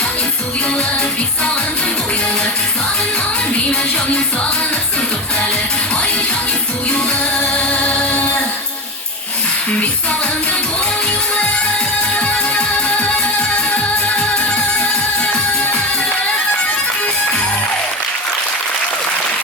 canım su yolu, bir salındım bu yolu. Salınmanın bilmem canım salınırsın topralı. Ay canım su yolu, bir salındım